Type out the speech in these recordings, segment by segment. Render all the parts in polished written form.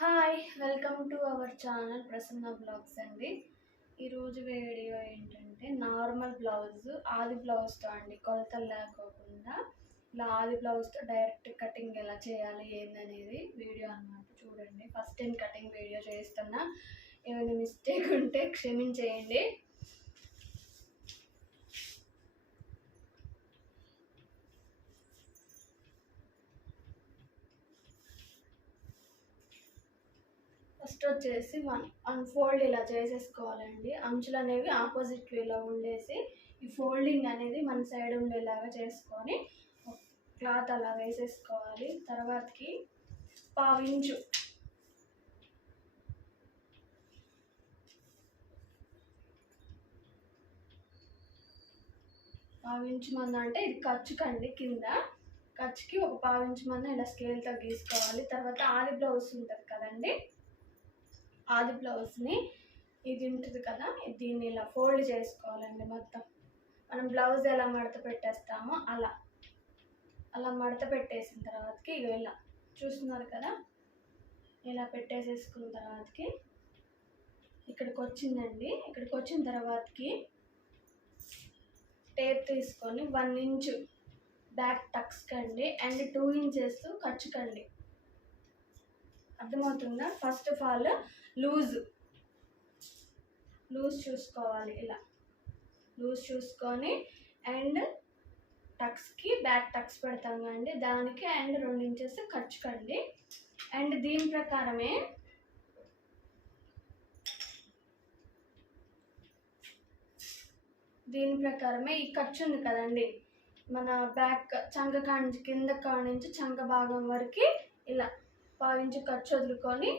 Hi welcome to our channel Prasanna blogs అండి. ఈరోజు video ఏంటంటే నార్మల్ బ్లౌజ్ ఆది బ్లౌజ్తో అండి, కొలతలు లేకోకుండా ఇలా ఆది బ్లౌజ్తో డైరెక్ట్ కటింగ్ ఎలా చేయాలి ఏందనేది వీడియో అన్నమాట. చూడండి, ఫస్ట్ టైం కటింగ్ వీడియో చేస్తున్నా, ఏమైనా మిస్టేక్ ఉంటే క్షమించేయండి. ఫస్ట్ వచ్చేసి వన్ ఫోల్డ్ ఇలా చేసేసుకోవాలండి. అంచులు అనేవి ఆపోజిట్ వేలో ఉండేసి ఈ ఫోల్డింగ్ అనేది మన సైడ్ ఉండేలాగా చేసుకొని క్లాత్ అలా వేసేసుకోవాలి. తర్వాతకి పావించు మంది అంటే ఇది ఖర్చుకండి, కింద ఖర్చుకి ఒక పావించు మంది ఇలా స్కేల్తో గీసుకోవాలి. తర్వాత ఆది బ్లౌజ్ ఉంటుంది కదండి, ఆది బ్లౌజ్ని ఇది ఉంటుంది కదా, దీన్ని ఇలా ఫోల్డ్ చేసుకోవాలండి. మొత్తం మనం బ్లౌజ్ ఎలా మడత పెట్టేస్తామో అలా మడత పెట్టేసిన తర్వాతకి ఇలా చూస్తున్నారు కదా, ఇలా పెట్టేసేసుకున్న తర్వాతకి ఇక్కడికి వచ్చిందండి. ఇక్కడికి వచ్చిన తర్వాతకి టేప్ తీసుకొని 1 ఇంచు బ్యాక్ టక్స్కండి అండ్ 2 ఇంచెస్ ఖర్చుకండి. అర్థమవుతుందా? ఫస్ట్ ఆఫ్ ఆల్ లూజ్ చూసుకోవాలి. ఇలా లూజ్ చూసుకొని అండ్ టక్స్కి బ్యాక్ టక్స్ పెడతాం కండి, దానికి అండ్ 2 ఇంచెస్ ఖర్చుకండి. అండ్ దీని ప్రకారమే ఈ ఖర్చు ఉంది కదండి, మన బ్యాక్ చంక కింద నుంచి చంక భాగం వరకు ఇలా పావించి ఖర్చు వదులుకొని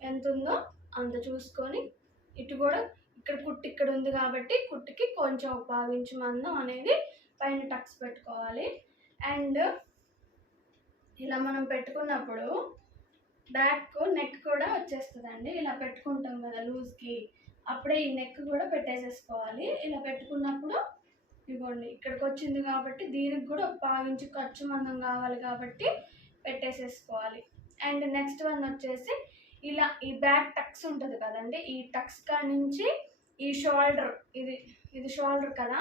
ఎంత ఉందో అంత చూసుకొని, ఇటు కూడా ఇక్కడ కుట్టు ఇక్కడ ఉంది కాబట్టి కుట్టుకి కొంచెం ఒక పావించు మందం అనేది పైన టక్స్ పెట్టుకోవాలి. అండ్ ఇలా మనం పెట్టుకున్నప్పుడు బ్యాక్ నెక్ కూడా వచ్చేస్తుందండి. ఇలా పెట్టుకుంటాం కదా లూజ్కి, అప్పుడే ఈ నెక్ కూడా పెట్టేసేసుకోవాలి. ఇలా పెట్టుకున్నప్పుడు ఇదిగోండి ఇక్కడికి వచ్చింది కాబట్టి దీనికి కూడా ఒక పావించు ఖర్చు మందం కావాలి కాబట్టి పెట్టేసేసుకోవాలి. అండ్ నెక్స్ట్ వన్ వచ్చేసి ఇలా ఈ బ్యాక్ టక్స్ ఉంటుంది కదండి, ఈ టక్స్ కాడ నుంచి ఈ షోల్డర్, ఇది షోల్డర్ కదా,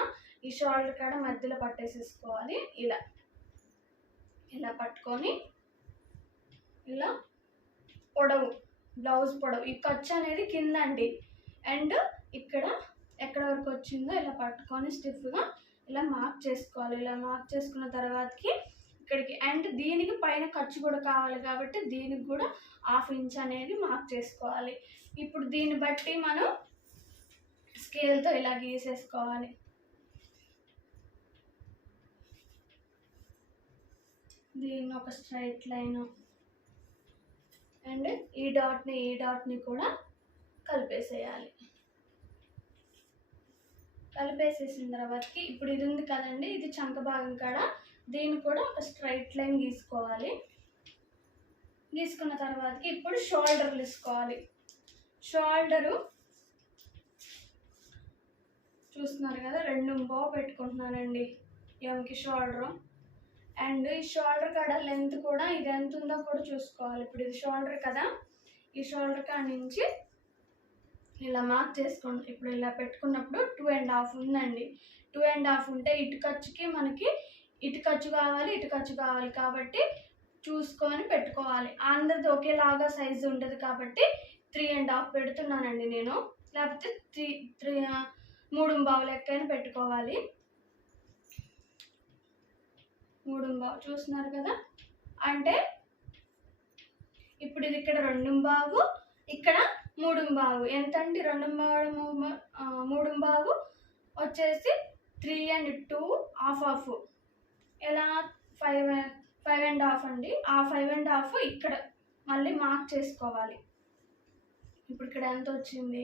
ఈ షోల్డర్ కాడ మధ్యలో పట్టేసేసుకోవాలి. ఇలా పట్టుకొని ఇలా బ్లౌజ్ పొడవు ఈ ఖర్చు అనేది కింద అండి. అండ్ ఇక్కడ ఎక్కడ వరకు వచ్చిందో ఇలా పట్టుకొని స్టిఫ్గా ఇలా మార్క్ చేసుకోవాలి. ఇలా మార్క్ చేసుకున్న తర్వాతకి ఇక్కడికి అండ్ దీనికి పైన ఖర్చు కూడా కావాలి కాబట్టి దీనికి కూడా 1/2 ఇంచ్ అనేది మార్క్ చేసుకోవాలి. ఇప్పుడు దీన్ని బట్టి మనం స్కేల్తో ఇలా గీసేసుకోవాలి. దీన్ని ఒక స్ట్రైట్ లైన్ అండ్ ఈ డాట్ని కూడా కలిపేసేయాలి. కలిపేసేసిన తర్వాతకి ఇప్పుడు ఇది ఉంది కదండి, ఇది చంక భాగం కాడ దీన్ని కూడా ఒక స్ట్రైట్ లైన్ గీసుకోవాలి. గీసుకున్న తర్వాతకి ఇప్పుడు షోల్డర్లు తీసుకోవాలి. షోల్డరు చూస్తున్నారు కదా, 2 పెట్టుకుంటున్నానండి ఎంకి షోల్డరు. అండ్ ఈ షోల్డర్ కాడ లెంత్ కూడా ఇది ఎంత ఉందో కూడా చూసుకోవాలి. ఇప్పుడు ఇది షోల్డర్ కదా, ఈ షోల్డర్ కాడ నుంచి ఇలా మార్క్ చేసుకోండి. ఇప్పుడు ఇలా పెట్టుకున్నప్పుడు 2.5 ఉందండి. 2.5 ఉంటే ఇటు ఖర్చుకి మనకి ఇటు ఖర్చు కావాలి కాబట్టి చూసుకొని పెట్టుకోవాలి. అందరిది ఒకేలాగా సైజు ఉంటుంది కాబట్టి 3.5 పెడుతున్నానండి నేను, లేకపోతే 3.5 లెక్కైనా పెట్టుకోవాలి. 3.5 చూస్తున్నారు కదా, అంటే ఇప్పుడు ఇది ఇక్కడ 2.5 ఇక్కడ 3.5 ఎంత అండి, 3.5 వచ్చేసి 3 and 2 half ఎలా 5.5 అండి. ఆ 5.5 ఇక్కడ మళ్ళీ మార్క్ చేసుకోవాలి. ఇప్పుడు ఇక్కడ ఎంత వచ్చింది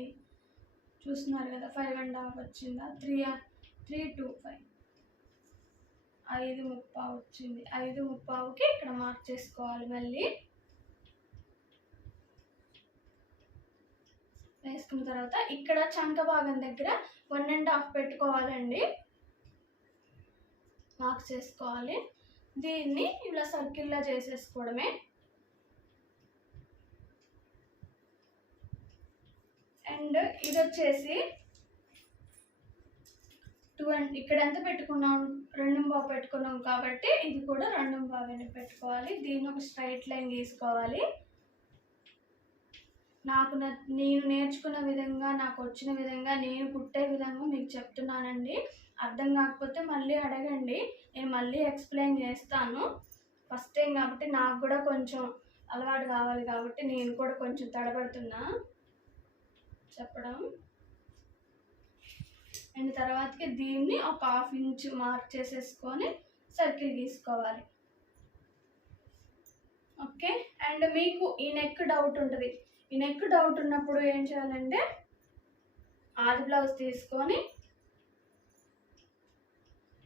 చూస్తున్నారు కదా, 5.5 వచ్చిందా, 3 2 5 5.5 వచ్చింది. 5.5కి ఇక్కడ మార్క్ చేసుకోవాలి. మళ్ళీ వేసుకున్న తర్వాత ఇక్కడ చంక భాగం దగ్గర 1.5 పెట్టుకోవాలండి, మార్క్ చేసుకోవాలి. దీన్ని ఇలా సర్కిల్లా చేసేసుకోవడమే. అండ్ ఇది వచ్చేసి 2 ఇక్కడ ఎంత పెట్టుకున్నాం, 2 పెట్టుకున్నాం కాబట్టి ఇది కూడా 2 పెట్టుకోవాలి. దీన్ని ఒక స్ట్రైట్ లైన్ గీసుకోవాలి. నేను నేర్చుకున్న విధంగా, నాకు వచ్చిన విధంగా, నేను కుట్టే విధంగా మీకు చెప్తున్నానండి. అర్థం కాకపోతే మళ్ళీ అడగండి, నేను మళ్ళీ ఎక్స్ప్లెయిన్ చేస్తాను. ఫస్ట్ టైం కాబట్టి నాకు కూడా కొంచెం అలవాటు కావాలి కాబట్టి నేను కూడా కొంచెం తడబడుతున్నా చెప్పడం. అండ్ తర్వాతకి దీన్ని ఒక 1/2 ఇంచ్ మార్క్ చేసేసుకొని సర్కిల్ గీసుకోవాలి. ఓకే. అండ్ మీకు ఈ నెక్ డౌట్ ఉంటుంది. ఈ నెక్ డౌట్ ఉన్నప్పుడు ఏం చేయాలంటే ఆది బ్లౌజ్ తీసుకొని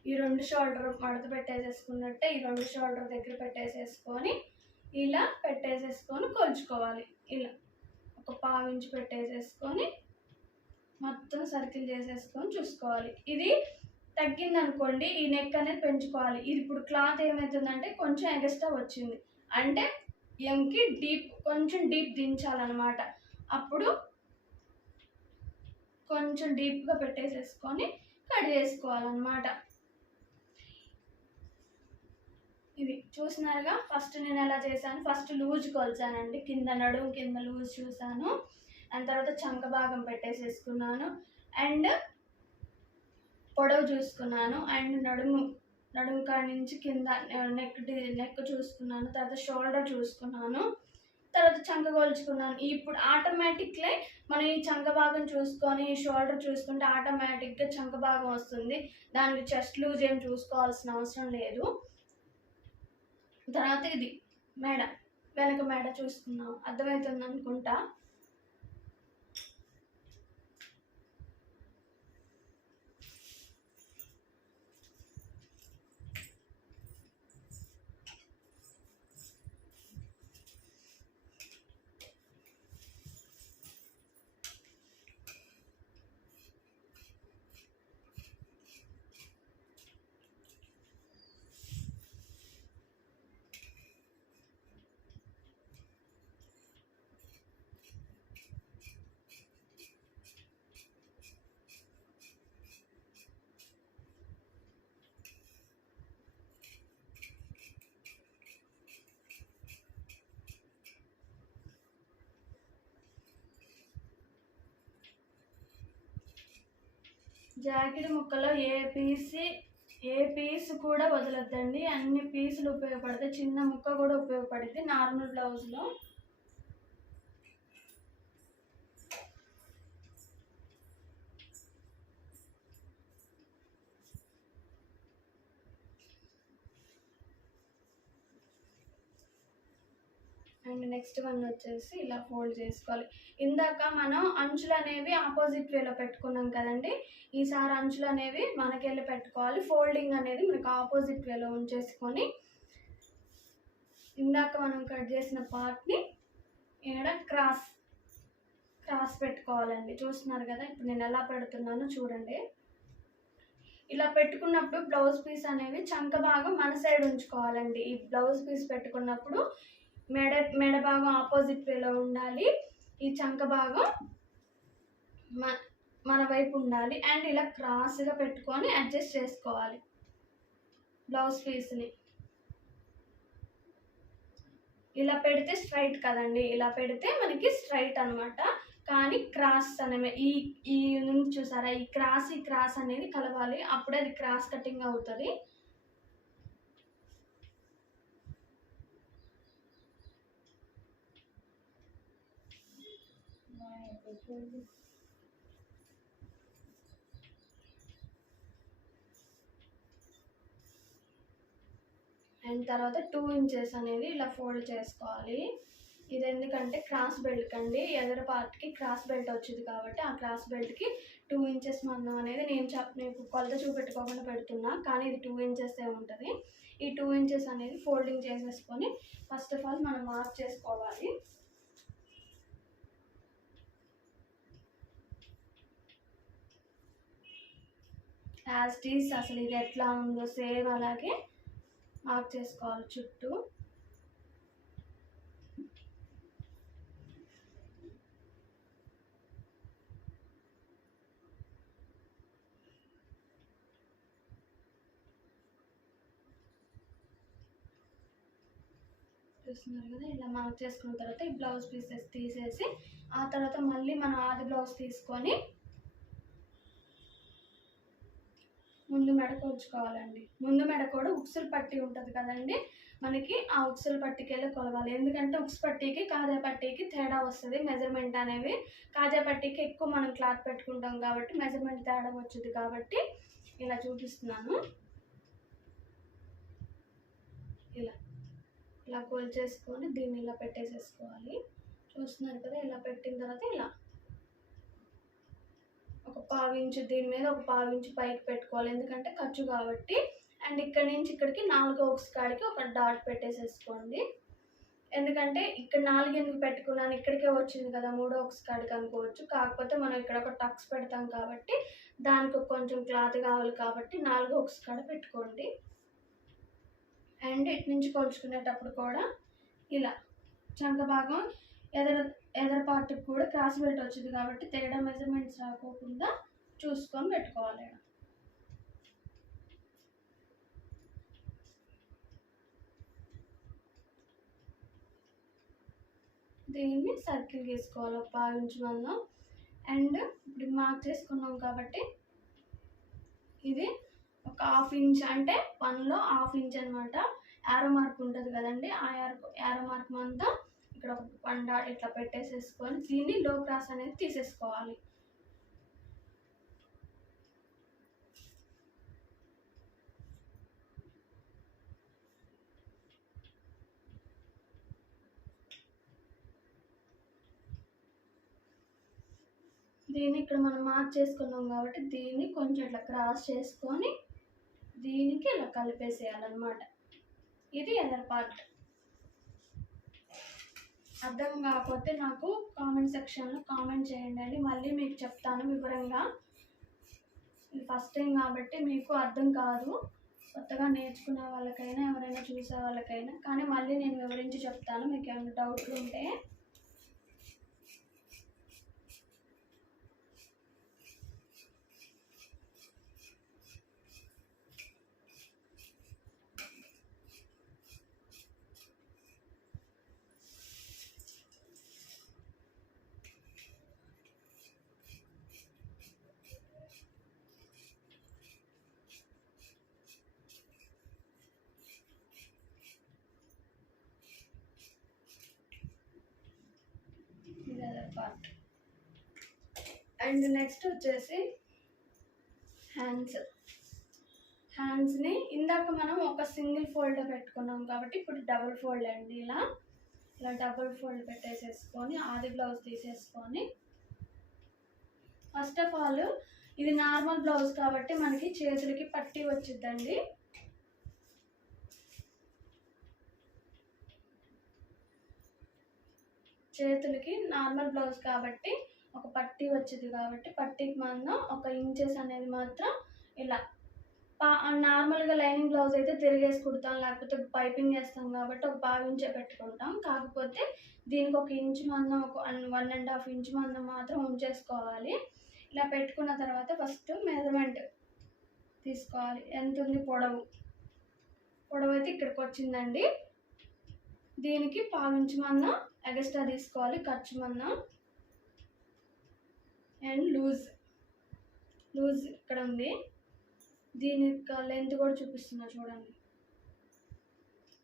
ఈ 2 షోల్డర్ మడత పెట్టేసేసుకున్నట్టే ఈ 2 షోల్డర్ దగ్గర పెట్టేసేసుకొని ఇలా పెట్టేసేసుకొని కొలుచుకోవాలి. ఇలా ఒక 1/2 ఇంచ్ పెట్టేసేసుకొని మొత్తం సర్కిల్ చేసేసుకొని చూసుకోవాలి. ఇది తగ్గిందనుకోండి, ఈ నెక్ అనేది పెంచుకోవాలి. ఇది ఇప్పుడు క్లాత్ ఏమవుతుందంటే కొంచెం ఎగస్ట్రా వచ్చింది అంటే ఎంకి కొంచెం డీప్ దించాలన్నమాట. అప్పుడు కొంచెం డీప్గా పెట్టేసేసుకొని కట్ చేసుకోవాలన్నమాట. ఇది చూసినారుగా. ఫస్ట్ నేను ఎలా చేశాను, ఫస్ట్ లూజ్ కొలిచానండి. కింద నడుము కింద లూజ్ చూసాను. దాని తర్వాత చంక భాగం పెట్టేసేసుకున్నాను. అండ్ పొడవు చూసుకున్నాను. అండ్ నడుము కాడి నుంచి కింద నెక్ చూసుకున్నాను. తర్వాత షోల్డర్ చూసుకున్నాను. తర్వాత చంక కొలుచుకున్నాను. ఇప్పుడు ఆటోమేటిక్లీ మనం ఈ చంక భాగం చూసుకొని ఈ షోల్డర్ చూసుకుంటే ఆటోమేటిక్గా చంక భాగం వస్తుంది. దానికి చెస్ట్ లూజ్ ఏం చూసుకోవాల్సిన అవసరం లేదు. తర్వాత ఇది మెడ, వెనక మెడ చూసుకున్నాం. అర్థమవుతుంది అనుకుంటా. జాకెట్ ముక్కలో ఏ పీస్ కూడా వదలొద్దండి. అన్ని పీసులు ఉపయోగపడతాయి. చిన్న ముక్క కూడా ఉపయోగపడుతుంది నార్మల్ బ్లౌజ్లో. అండ్ నెక్స్ట్ వన్ వచ్చేసి ఇలా ఫోల్డ్ చేసుకోవాలి. ఇందాక మనం అంచులు అనేవి ఆపోజిట్ వేలో పెట్టుకున్నాం కదండి. ఈసారి అంచులు అనేవి మనకెళ్ళి పెట్టుకోవాలి. ఫోల్డింగ్ అనేది మనకు ఆపోజిట్ వేలో ఉంచేసుకొని ఇందాక మనం కట్ చేసిన పార్ట్ని ఇక్కడ క్రాస్ పెట్టుకోవాలండి. చూస్తున్నారు కదా ఇప్పుడు నేను ఎలా పెడుతున్నానో చూడండి. ఇలా పెట్టుకున్నప్పుడు బ్లౌజ్ పీస్ అనేవి చంక భాగం మన సైడ్ ఉంచుకోవాలండి. ఈ బ్లౌజ్ పీస్ పెట్టుకున్నప్పుడు మెడ భాగం ఆపోజిట్ వేలో ఉండాలి. ఈ చంక భాగం మన వైపు ఉండాలి. అండ్ ఇలా క్రాస్గా పెట్టుకొని అడ్జస్ట్ చేసుకోవాలి బ్లౌజ్ పీస్ని. ఇలా పెడితే స్ట్రైట్ కదండి, ఇలా పెడితే మనకి స్ట్రైట్ అనమాట. కానీ క్రాస్ అనేవి ఈ నుంచి చూసారా, ఈ క్రాస్ అనేది కలవాలి. అప్పుడే అది క్రాస్ కటింగ్ అవుతుంది. అండ్ తర్వాత 2 ఇంచెస్ అనేది ఇలా ఫోల్డ్ చేసుకోవాలి. ఇది ఎందుకంటే క్రాస్ బెల్ట్ అండి, ఎదర పార్ట్కి క్రాస్ బెల్ట్ వచ్చింది కాబట్టి ఆ క్రాస్ బెల్ట్కి 2 ఇంచెస్ మందం అనేది నేను కొలత చూపెట్టుకోకుండా పెడుతున్నా. కానీ ఇది 2 ఇంచెస్ ఉంటుంది. ఈ 2 ఇంచెస్ అనేది ఫోల్డింగ్ చేసేసుకొని ఫస్ట్ ఆఫ్ ఆల్ మనం మార్క్ చేసుకోవాలి. యాజ్ ఇట్ ఈస్ అసలు ఇది ఎట్లా ఉందో సేమ్ అలాగే మార్క్ చేసుకోవాలి చుట్టూ. చూపిస్తున్నారు కదా, ఇలా మార్క్ చేసుకున్న తర్వాత ఈ బ్లౌజ్ పీసెస్ తీసేసి ఆ తర్వాత మళ్ళీ మనం ఆది బ్లౌజ్ తీసుకొని ముందు మెడ కొలుచుకోవాలండి. ముందు మెడ కూడా ఉక్సులు పట్టి ఉంటుంది కదండి, మనకి ఆ ఉక్సులు పట్టికెళ్ళి కొలవాలి. ఎందుకంటే ఉక్స్ పట్టీకి కాజా పట్టీకి తేడా వస్తుంది మెజర్మెంట్ అనేవి. కాజా పట్టీకి ఎక్కువ మనం క్లాత్ పెట్టుకుంటాం కాబట్టి మెజర్మెంట్ తేడా వచ్చింది కాబట్టి ఇలా చూపిస్తున్నాను. ఇలా ఇలా కొలిచేసుకొని దీన్ని ఇలా పెట్టేసేసుకోవాలి. చూస్తున్నారు కదా, ఇలా పెట్టిన తర్వాత ఇలా ఒక పావించు దీని మీద ఒక పావించు పైకి పెట్టుకోవాలి, ఎందుకంటే ఖర్చు కాబట్టి. అండ్ ఇక్కడ నుంచి ఇక్కడికి 4 ఉక్స్ కాడికి ఒక డాట్ పెట్టేసేసుకోండి. ఎందుకంటే ఇక్కడ 4 ఎందుకు పెట్టుకున్నాను, ఇక్కడికే వచ్చింది కదా 3 ఉక్స్ కాడికి అనుకోవచ్చు. కాకపోతే మనం ఇక్కడ ఒక టక్స్ పెడతాం కాబట్టి దానికి కొంచెం క్లాత్ కావాలి కాబట్టి 4 ఉక్స్ కాడ పెట్టుకోండి. అండ్ ఇటు నుంచి కొలుచుకునేటప్పుడు కూడా ఇలా చంక భాగం ఎదర పార్ట్కి కూడా క్రాస్ బెల్ట్ వచ్చింది కాబట్టి తేడా మెజర్మెంట్స్ రాకోకుండా చూసుకొని పెట్టుకోవాలి. దీన్ని సర్కిల్ గీసుకోవాలి ఒక 1/2 ఇంచ్ మందం. అండ్ ఇప్పుడు మార్క్ చేసుకున్నాం కాబట్టి ఇది ఒక 1/2 ఇంచ్, అంటే 1లో 1/2 ఇంచ్ అనమాట. యారో మార్క్ ఉంటుంది కదండి, ఆ యారో మార్క్ మందం ఇక్కడ ఒక 1 డాట్ ఇట్లా పెట్టేసేసుకొని దీన్ని లో క్రాస్ అనేది తీసేసుకోవాలి. దీన్ని ఇక్కడ మనం మార్క్ చేసుకున్నాం కాబట్టి దీన్ని కొంచెం ఇట్లా క్రాస్ చేసుకొని దీనికి ఇలా కలిపేసేయాలన్నమాట. ఇది ఎదర్ పార్ట్. అర్థం కాకపోతే నాకు కామెంట్ సెక్షన్లో కామెంట్ చేయండి అండి, మళ్ళీ మీకు చెప్తాను వివరంగా. ఇది ఫస్ట్ టైం కాబట్టి మీకు అర్థం కాదు, కొత్తగా నేర్చుకునే వాళ్ళకైనా ఎవరైనా చూసే వాళ్ళకైనా. కానీ మళ్ళీ నేను వివరించి చెప్తాను మీకు ఏమైనా డౌట్లు ఉంటే. పార్ట్. అండ్ నెక్స్ట్ వచ్చేసి హ్యాండ్స్ని ఇందాక మనం ఒక సింగిల్ ఫోల్డ్ పెట్టుకున్నాం కాబట్టి ఇప్పుడు డబుల్ ఫోల్డ్ అండి. ఇలా డబుల్ ఫోల్డ్ పెట్టేసేసుకొని ఆది బ్లౌజ్ తీసేసుకొని, ఫస్ట్ ఆఫ్ ఆల్ ఇది నార్మల్ బ్లౌజ్ కాబట్టి మనకి చేతులకి పట్టీ వచ్చిద్దండి. చేతులకి నార్మల్ బ్లౌజ్ కాబట్టి ఒక పట్టీ వచ్చింది కాబట్టి పట్టీకి మనం 1 ఇంచెస్ అనేది మాత్రం ఇలా నార్మల్గా లైనింగ్ బ్లౌజ్ అయితే తిరిగేసి కుడతాం, లేకపోతే పైపింగ్ చేస్తాం కాబట్టి ఒక 1/2 ఇంచే పెట్టుకుంటాం. కాకపోతే దీనికి 1 ఇంచ్ మందం, ఒక 1.5 ఇంచ్ మందం మాత్రం ఉంచేసుకోవాలి. ఇలా పెట్టుకున్న తర్వాత ఫస్ట్ మెజర్మెంట్ తీసుకోవాలి. ఎంత ఉంది పొడవు అయితే ఇక్కడికి వచ్చిందండి. దీనికి 1/2 ఇంచ్ మందం ఎక్స్ట్రా తీసుకోవాలి ఖర్చు మందం. అండ్ లూజ్ ఇక్కడ ఉంది. దీని లెంత్ కూడా చూపిస్తున్నా చూడండి,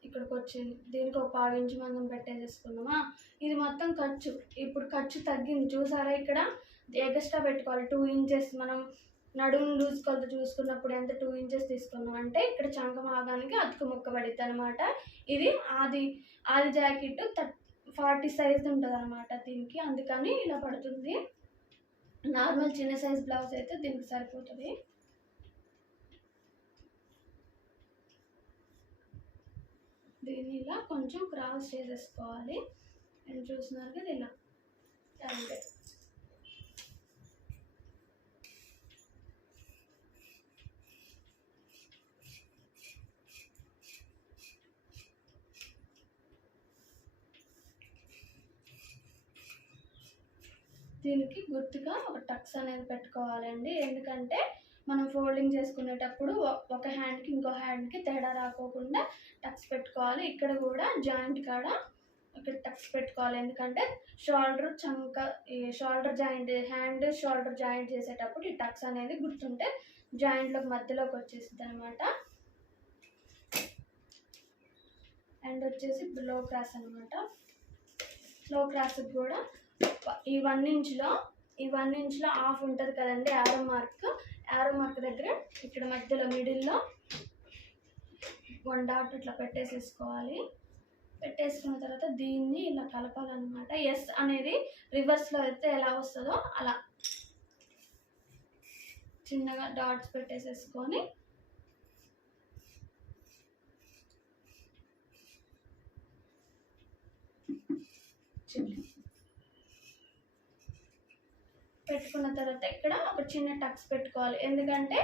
ఇక్కడికి వచ్చింది. దీనికి ఒక 1/2 ఇంచ్ మందం పెట్టేసేసుకున్నామా. ఇది మొత్తం ఖర్చు. ఇప్పుడు ఖర్చు తగ్గింది చూసారా, ఇక్కడ ఎక్స్ట్రా పెట్టుకోవాలి 2 ఇంచెస్. మనం నడుము లూజ్ కొలత చూసుకున్నప్పుడు ఎంత 2 ఇంచెస్ తీసుకున్నాం అంటే ఇక్కడ చంక భాగానికి అతుకు ముక్క పడిద్ది అనమాట. ఇది ఆది జాకెట్ 40 సైజ్ ఉంటుంది అనమాట దీనికి, అందుకని ఇలా పడుతుంది. నార్మల్ చిన్న సైజ్ బ్లౌజ్ అయితే దీనికి సరిపోతుంది. దీన్ని ఇలా కొంచెం క్రాస్ చేసేసుకోవాలి. అండ్ చూస్తున్నారు కదా ఇలా అంతే. దీనికి గుర్తుగా ఒక టక్స్ అనేది పెట్టుకోవాలండి, ఎందుకంటే మనం ఫోల్డింగ్ చేసుకునేటప్పుడు ఒక హ్యాండ్కి ఇంకో హ్యాండ్కి తేడా రాకోకుండా టక్స్ పెట్టుకోవాలి. ఇక్కడ కూడా జాయింట్ కాడ ఇక్కడ టక్స్ పెట్టుకోవాలి. ఎందుకంటే shoulder joint, hand shoulder joint చేసేటప్పుడు ఈ టక్స్ అనేది గుర్తుంటే జాయింట్లోకి మధ్యలోకి వచ్చేస్తుంది అనమాట. అండ్ వచ్చేసి లో క్రాస్ అనమాట. లో క్రాస్కి కూడా ఈ 1 ఇంచ్లో హాఫ్ ఉంటుంది కదండి యారో మార్క్ దగ్గర ఇక్కడ మధ్యలో మిడిల్లో 1 డాట్ ఇట్లా పెట్టేసేసుకోవాలి. పెట్టేసుకున్న తర్వాత దీన్ని ఇలా కలపాలన్నమాట. ఎస్ అనేది రివర్స్లో అయితే ఎలా వస్తుందో అలా చిన్నగా డాట్స్ పెట్టేసేసుకొని పెట్టుకున్న తర్వాత ఇక్కడ ఒక చిన్న టక్స్ పెట్టుకోవాలి. ఎందుకంటే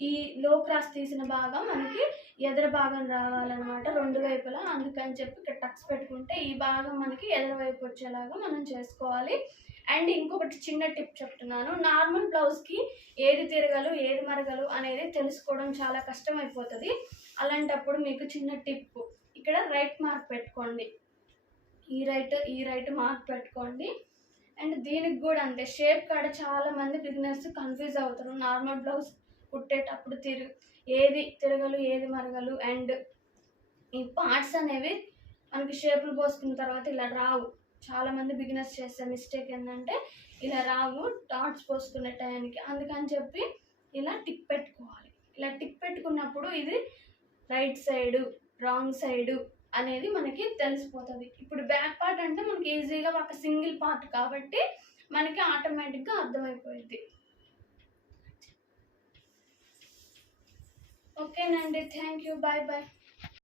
ఈ లో క్రాస్ తీసిన భాగం మనకి ఎదర భాగం రావాలన్నమాట 2 వైపులా. అందుకని చెప్పి ఇక్కడ టక్స్ పెట్టుకుంటే ఈ భాగం మనకి ఎదర వైపు వచ్చేలాగా మనం చేసుకోవాలి. అండ్ ఇంకొకటి చిన్న టిప్ చెప్తున్నాను. నార్మల్ బ్లౌజ్కి ఏది తిరగలు ఏది మరగలు అనేది తెలుసుకోవడం చాలా కష్టం అయిపోతుంది. అలాంటప్పుడు మీకు చిన్న టిప్, ఇక్కడ రైట్ మార్క్ పెట్టుకోండి. ఈ రైట్ మార్క్ పెట్టుకోండి. అండ్ దీనికి కూడా అంతే, షేప్ కాడ చాలా మంది బిగినర్స్ కన్ఫ్యూజ్ అవుతారు. నార్మల్ బ్లౌజ్ కుట్టేటప్పుడు ఏది తిరగలు ఏది మరగలు. అండ్ ఈ పార్ట్స్ అనేవి మనకి షేపులు పోసుకున్న తర్వాత ఇలా రావు. చాలామంది బిగినర్స్ చేసే మిస్టేక్ ఏంటంటే ఇలా రావు డాట్స్ పోసుకునే టైంకి. అందుకని చెప్పి ఇలా టిక్ పెట్టుకోవాలి. ఇలా టిక్ పెట్టుకున్నప్పుడు ఇది రైట్ సైడు రాంగ్ సైడు అనేది మనకి తెలిసిపోతుంది. ఇప్పుడు బ్యాక్ పార్ట్ అంటే మనకి ఈజీగా ఒక సింగిల్ పార్ట్ కాబట్టి మనకి ఆటోమేటిక్గా అర్థమైపోయింది. ఓకేనండి, థ్యాంక్ యూ, బాయ్ బాయ్.